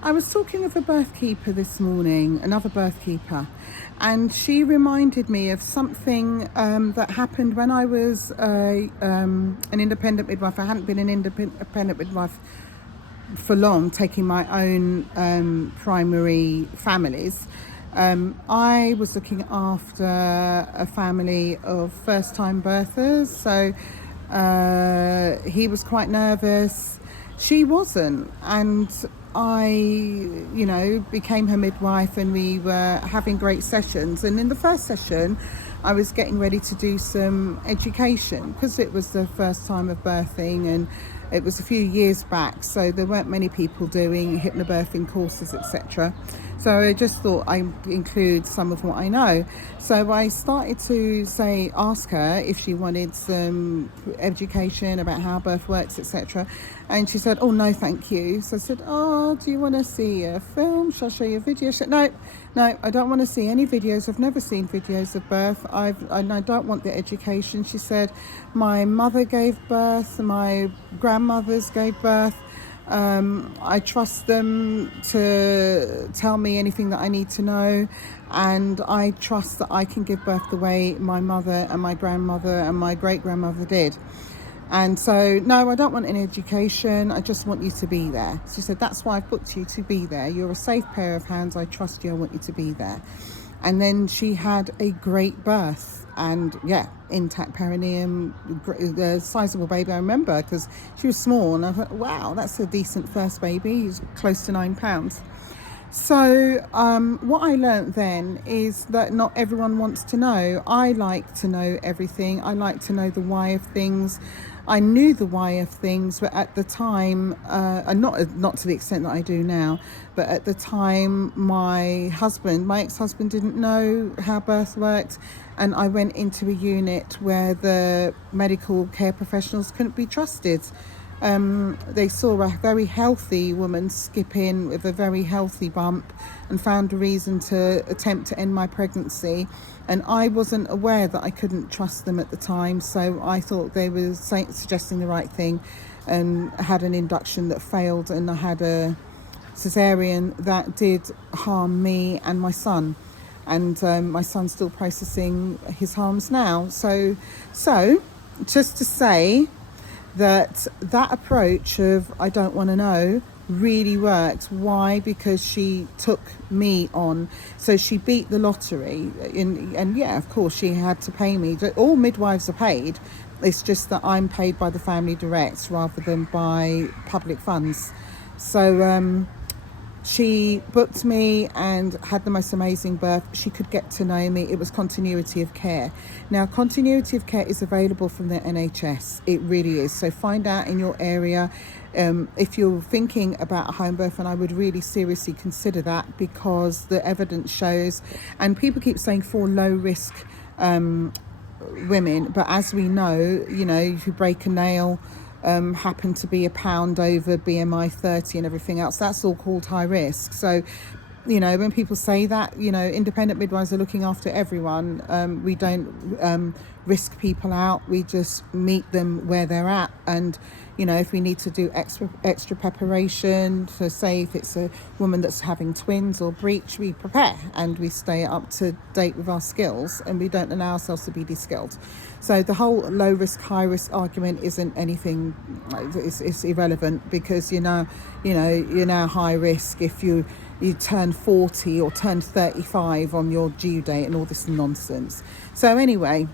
I was talking with a birthkeeper this morning, another birthkeeper, and she reminded me of something that happened when I was an independent midwife. I hadn't been an independent midwife for long, taking my own primary families. I was looking after a family of first-time birthers, so he was quite nervous. She wasn't, and I became her midwife, and we were having great sessions. And in the first session, I was getting ready to do some education because it was the first time of birthing, and it was a few years back, so there weren't many people doing hypnobirthing courses, etc. So I just thought I'd include some of what I know. So I started to ask her if she wanted some education about how birth works, etc. And she said, "Oh no, thank you." So I said, "Oh, do you want to see a film? Shall I show you a video?" She said, "No, I don't want to see any videos. I've never seen videos of birth. I don't want the education." She said, "My mother gave birth, my grandmothers gave birth. I trust them to tell me anything that I need to know, and I trust that I can give birth the way my mother and my grandmother and my great-grandmother did. And so, no, I don't want an education. I just want you to be there." She said, "That's why I've booked you to be there. You're a safe pair of hands. I trust you. I want you to be there." And then she had a great birth, and intact perineum, the sizable baby. I remember because she was small, and I thought, wow, that's a decent first baby. He's close to 9 pounds. So what I learned then is that not everyone wants to know. I like to know everything. I like to know the why of things. I knew the why of things, but at the time, and not to the extent that I do now, but at the time, my ex-husband didn't know how birth worked, and I went into a unit where the medical care professionals couldn't be trusted. They saw a very healthy woman skip in with a very healthy bump and found a reason to attempt to end my pregnancy, and I wasn't aware that I couldn't trust them at the time, so I thought they were suggesting the right thing, and had an induction that failed, and I had a cesarean that did harm me and my son, and my son's still processing his harms now. So just to say that approach of "I don't want to know" really worked. Why? Because she took me on. So she beat the lottery, and of course she had to pay me. All midwives are paid. It's just that I'm paid by the family direct rather than by public funds. So she booked me and had the most amazing birth. She could get to know me. It was continuity of care. Now, continuity of care is available from the NHS. It really is. So find out in your area if you're thinking about a home birth, and I would really seriously consider that, because the evidence shows, and people keep saying for low risk women, but as we know, if you break a nail, happen to be a pound over BMI 30 and everything else, that's all called high risk. So when people say that, independent midwives are looking after everyone. We don't risk people out. We just meet them where they're at, and if we need to do extra preparation for, say, if it's a woman that's having twins or breech, we prepare and we stay up to date with our skills, and we don't allow ourselves to be de-skilled. So the whole low risk, high risk argument isn't anything. It's irrelevant, because you're now high risk if you turn 40 or turn 35 on your due date and all this nonsense. So anyway,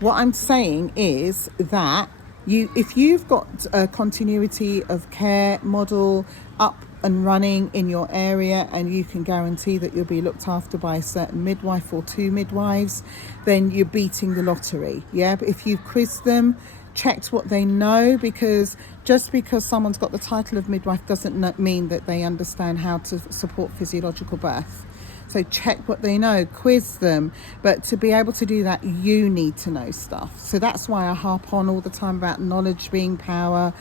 what I'm saying is that if you've got a continuity of care model up and running in your area, and you can guarantee that you'll be looked after by a certain midwife or 2 midwives, then you're beating the lottery. But if you've quizzed them, checked what they know, because just because someone's got the title of midwife doesn't mean that they understand how to support physiological birth. So check what they know, quiz them. But to be able to do that, you need to know stuff. So that's why I harp on all the time about knowledge being power,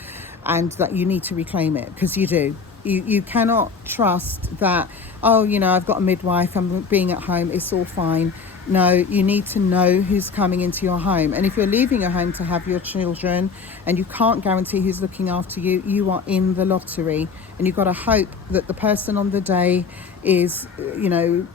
and that you need to reclaim it, because you do. You cannot trust that, I've got a midwife, I'm being at home, it's all fine. No, you need to know who's coming into your home. And if you're leaving your home to have your children and you can't guarantee who's looking after you, you are in the lottery. And you've got to hope that the person on the day is,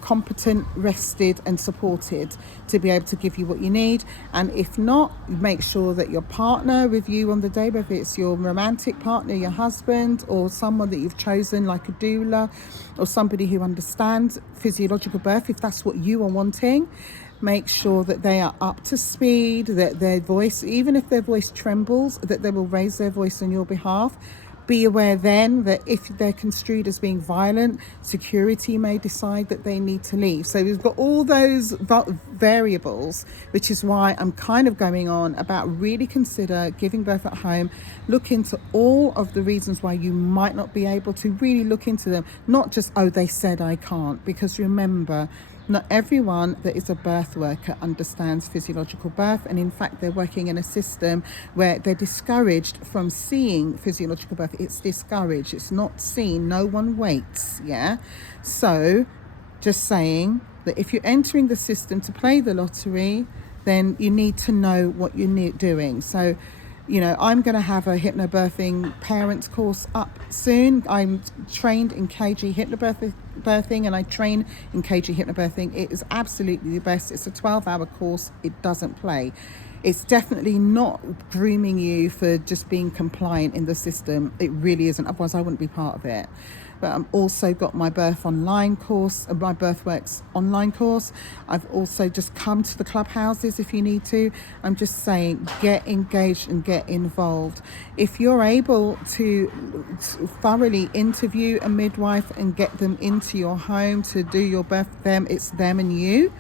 competent, rested and supported to be able to give you what you need. And if not, make sure that your partner with you on the day, whether it's your romantic partner, your husband, or someone that you've chosen like a doula, or somebody who understands physiological birth, if that's what you are wanting, make sure that they are up to speed, that their voice, even if their voice trembles, that they will raise their voice on your behalf. Be aware then that if they're construed as being violent, security may decide that they need to leave. So we've got all those variables, which is why I'm kind of going on about really consider giving birth at home. Look into all of the reasons why you might not be able to, really look into them. Not just, oh, they said I can't. Because remember, not everyone that is a birth worker understands physiological birth, and in fact they're working in a system where they're discouraged from seeing physiological birth. It's discouraged, it's not seen, no one waits, yeah? So just saying that if you're entering the system to play the lottery, then you need to know what you're doing. So I'm going to have a hypnobirthing parents course up soon. I'm trained in KG hypnobirthing and I train in KG hypnobirthing. It is absolutely the best. It's a 12-hour course. It doesn't play. It's definitely not grooming you for just being compliant in the system. It really isn't. Otherwise, I wouldn't be part of it. But I've also got my birth online course, my birthworks online course. I've also just come to the clubhouses if you need to. I'm just saying, get engaged and get involved. If you're able to thoroughly interview a midwife and get them into your home to do your birth, it's them and you,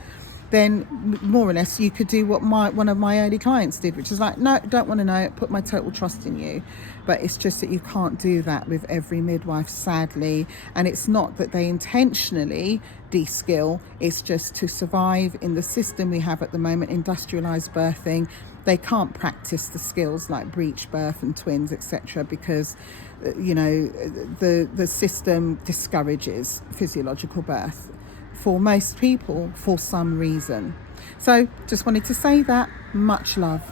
then more or less you could do what one of my early clients did, which is like, no, don't want to know, put my total trust in you. But it's just that you can't do that with every midwife, sadly. And it's not that they intentionally de-skill, it's just to survive in the system we have at the moment, industrialized birthing. They can't practice the skills like breech birth and twins, etc., because the system discourages physiological birth for most people for some reason. So just wanted to say that. Much love.